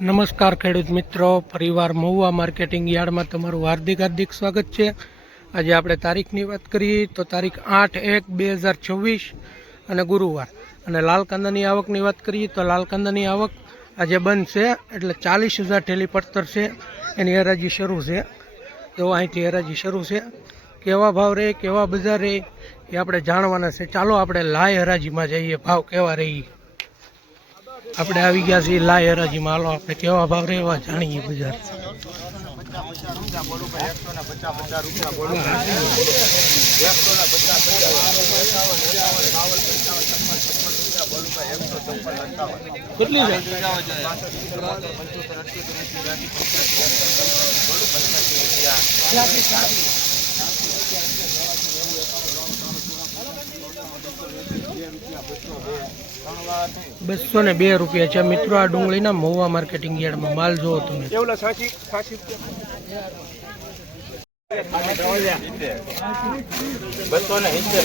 નમસ્કાર ખેડૂત મિત્રો, પરિવાર મહુવા માર્કેટિંગ યાર્ડમાં તમારું હાર્દિક હાર્દિક સ્વાગત છે. આજે આપણે તારીખની વાત કરીએ તો તારીખ આઠ એક બે હજાર છવ્વીસ અને ગુરુવાર. અને લાલ કાંદાની આવકની વાત કરીએ તો લાલ કાંદાની આવક આજે બંધ છે, એટલે ચાલીસ હજાર ઠેલી પડતર છે. એની હરાજી શરૂ છે. તો અહીંથી હરાજી શરૂ છે. કેવા ભાવ રહે કેવા બજાર રહે એ આપણે જાણવાના છે. ચાલો આપણે લાય હરાજીમાં જઈએ, ભાવ કેવા રહી આપણે આવી ગયા છીએ લાય હરાજીમાં હાલો આપણે કેવા ભાવ રહેવા જાણીએ બજાર. કેટલી બસો ને બે રૂપિયા છે. મિત્રો આ ડુંગળીના મહુવા માર્કેટિંગ યાર્ડમાં માલ જોવો તમે. બસો ને સિત્તેર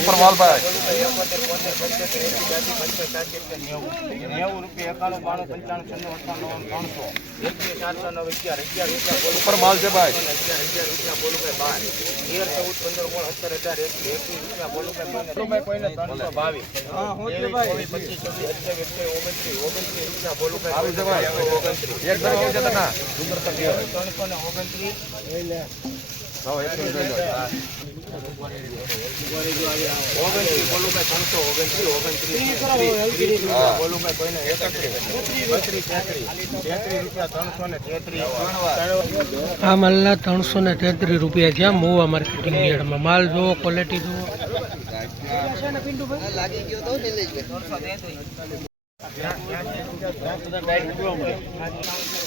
નેવું રૂપિયા એકાણું બાણું પંચાણું અઠાણું ત્રણસો એકવીસ ચારસો નવ અગિયાર અગિયાર રૂપિયા બોલું પર માલ છે ભાઈ અગિયાર રૂપિયા બોલું ભાઈ બાર પંદર સોળ સત્તર એકવીસ એકવીસ રૂપિયા બોલું ભાઈ કોઈને બાવીસ. ચોવીસ, પચીસ છવ્વીસ અઠ્યાવીસ ઓગણત્રીસ ઓગણત્રીસ રૂપિયા ત્રણસો ને ઓગણત્રીસ આ માલના ત્રણસો ને તેત્રીસ રૂપિયા છે મોવા માર્કેટિંગ યાર્ડમાં. માલ જુઓ ક્વોલિટી ભાઈ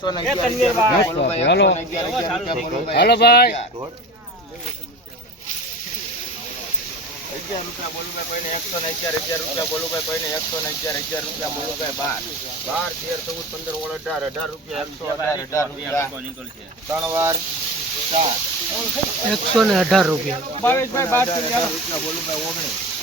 જોવો હાલો. ભાઈ. અગિયાર રૂપિયા બોલું ભાઈ કોઈને એકસો ને અગિયાર અગિયાર રૂપિયા બોલું ભાઈ કોઈને એકસો ને અગિયાર અગિયાર રૂપિયા બોલું ભાઈ બાર. બાર તેર ચૌદ પંદર ઓળ અઢાર અઢાર રૂપિયા એકસો અઢાર અઢાર રૂપિયા. ત્રણ વાર ચાર. એકસો ને અઢાર રૂપિયા. ભાવેશભાઈ અઢાર રૂપિયા બોલું ભાઈ ઓગણીસ.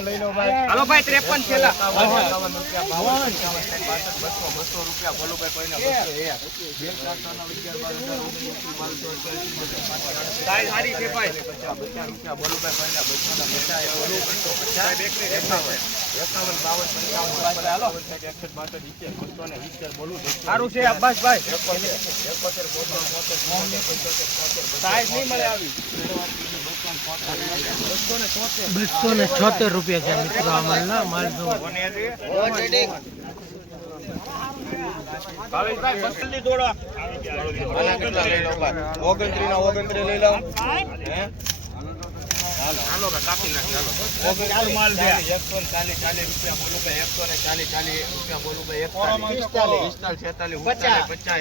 લઈ લો ભાઈ હાલો ભાઈ ત્રેપન છેલ્લા એકાવન રૂપિયા બાવન પંચાવન સાઠ બાસઠ બસો બસો રૂપિયા બોલું ભાઈ કોઈને બસો એક બે ચારસો નવ અગિયાર બાર હજાર ઓગણીસ એકવીસ બાવીસ ચોવીસ પચીસ બત્રીસ પાંત્રીસ આડત્રીસ સારી સારી છે ભાઈ. રૂપિયા બોલું ભાઈ કોઈને બસો ને પચાસ બોલું બસો પચાસ એકાવન એકાવન બાવન પંચાવન છપ્પન અઠાવન સાઠ એકસઠ બાસઠ ઇત્તેર બસો ને ઇત્તેર બોલું સારું છે અબ્બાસભાઈ એકોતેર એકોતેર બોતેર બોતેર બોતેર સાહેબ નહીં મળે આવી. બસો ને છોતેર રૂપિયા છે મિત્રો આ માલ ના માલ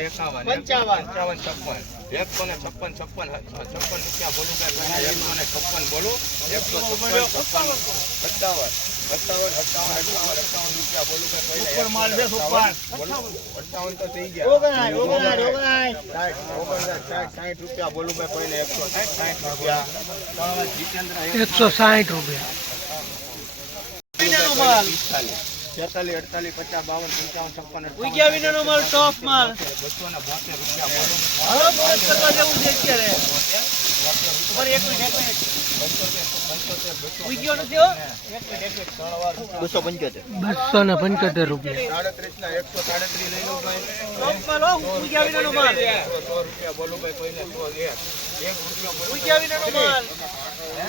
એકાવન પંચાવન પંચાવન છપ્પન એકસો ને છપ્પન છપ્પન છપ્પન રૂપિયા બોલું ભાઈ એકસો ને છપ્પન બોલું. એકસો છપ્પન છપ્પન. સત્તાવન સત્તાવન અઠાવન અઠાવન રૂપિયા બોલું ભાઈ ઉપર માલ છે સુપર અઠાવન તો થઈ ગયા. સાઠ સાઠ સાઠ રૂપિયા બોલું ભાઈ કોઈને એકસો સાઠ સાઠ રૂપિયા. એકસો સાઠ રૂપિયા. છેતાલીસ અડતાલીસ પચાસ બાવન પંચાવન છપ્પન ઉગ્યા વિનાનો માલ ટોપ માલ. બસો ને બોતેર રૂપિયા બોલું. હવે કરવા જેવું છે અત્યારે. ઉપર એક મિનિટ એક મિનિટ. બસો ને પંચોતેર. રૂપિયા. રૂપિયા બોલો ભાઈ કોઈને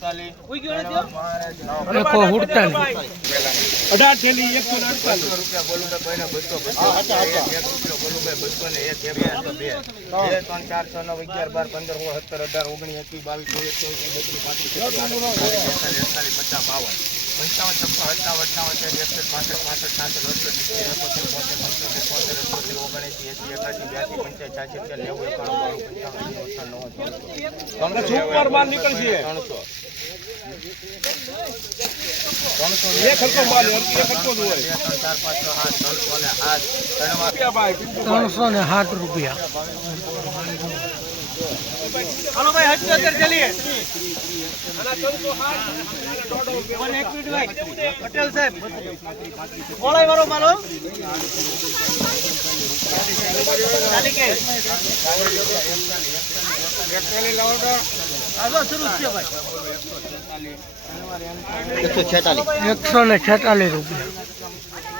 ચાલીસ ચાલીસ અઢાર થેલી એકસો અડતાલીસ રૂપિયા બોલું બસો બસો એક એક રૂપિયો બોલું ભાઈ બસો ને એક એક બે બે ત્રણ ચાર છ નવ અગિયાર બાર પંદર સોળ સત્તર અઢાર ઓગણીસ એકવીસ બાવીસ ચોવીસ ચોવીસ બત્રીસ પાંત્રીસ છત્રીસ આડત્રીસ બેતાલીસ અડતાલીસ પચાસ બાવન પંચાવન છપ્પન અઠાવન અઠાવન એકસઠ પાસઠ પાસઠ સાસઠ અડસઠ સિત્તેર એકોતેર બોતેર પંચોતેર છોતેર અઠ્યોતેર ઓગણએંસી એંસી એકાસી બ્યાસી છ્યાસી અઠ્યાસી નેવું એકાણું બાણું પંચાવન અઠાવન નવ્વાણું સુપર માલ નીકળશે? ત્રણસો છ સાત ત્રણસો ને આઠ ત્રણ વાર રૂપિયા ભાઈ પિન્ટુ ત્રણસો ને સાઠ રૂપિયા એકસો છેતાલીસ. એકસો ને છેતાલીસ રૂપિયા. હાલો હાલો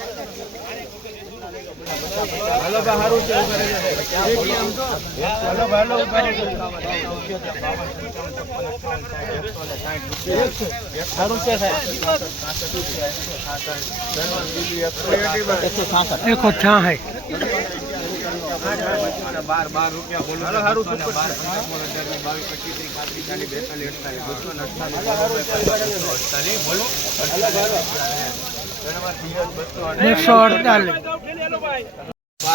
હાલો ભાઈ સારું છે હાલો ભાઈ હાલો સારું છે એકસો છાસઠ એકો છાસઠ બાર બાર રૂપિયા બોલો હાલો સારું સુપર બાર પંદર સોળ અઢાર વીસ બાવીસ પચીસ ત્રીસ પાંત્રીસ ચાલીસ બેતાલીસ અડતાલીસ બસો ને અડતાલીસ અડતાલીસ બોલો બસો અડતાલીસ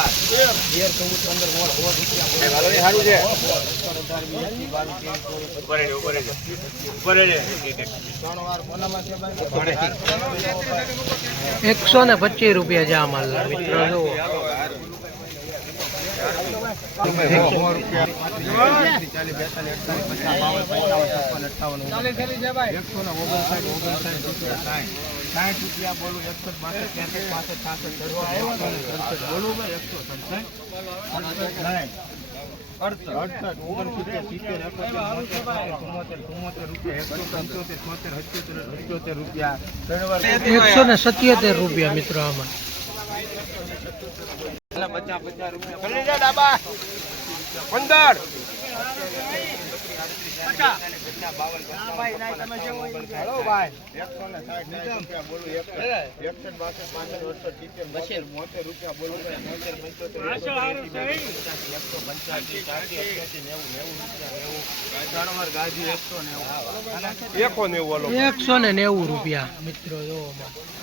બાર પચીસ રૂપિયા પંદર સોળ સોળ રૂપિયા ભાઈ એકસો ને રૂપિયા એકસો બાસઠ ત્રેસઠ પાસઠ છાસઠ રૂપિયા એકસો ને સત્યોતેર રૂપિયા મિત્રો આમાં. પચાસ પચાસ રૂપિયા. પંદર. એકસો નેવું રૂપિયા. મિત્રો ત્રણ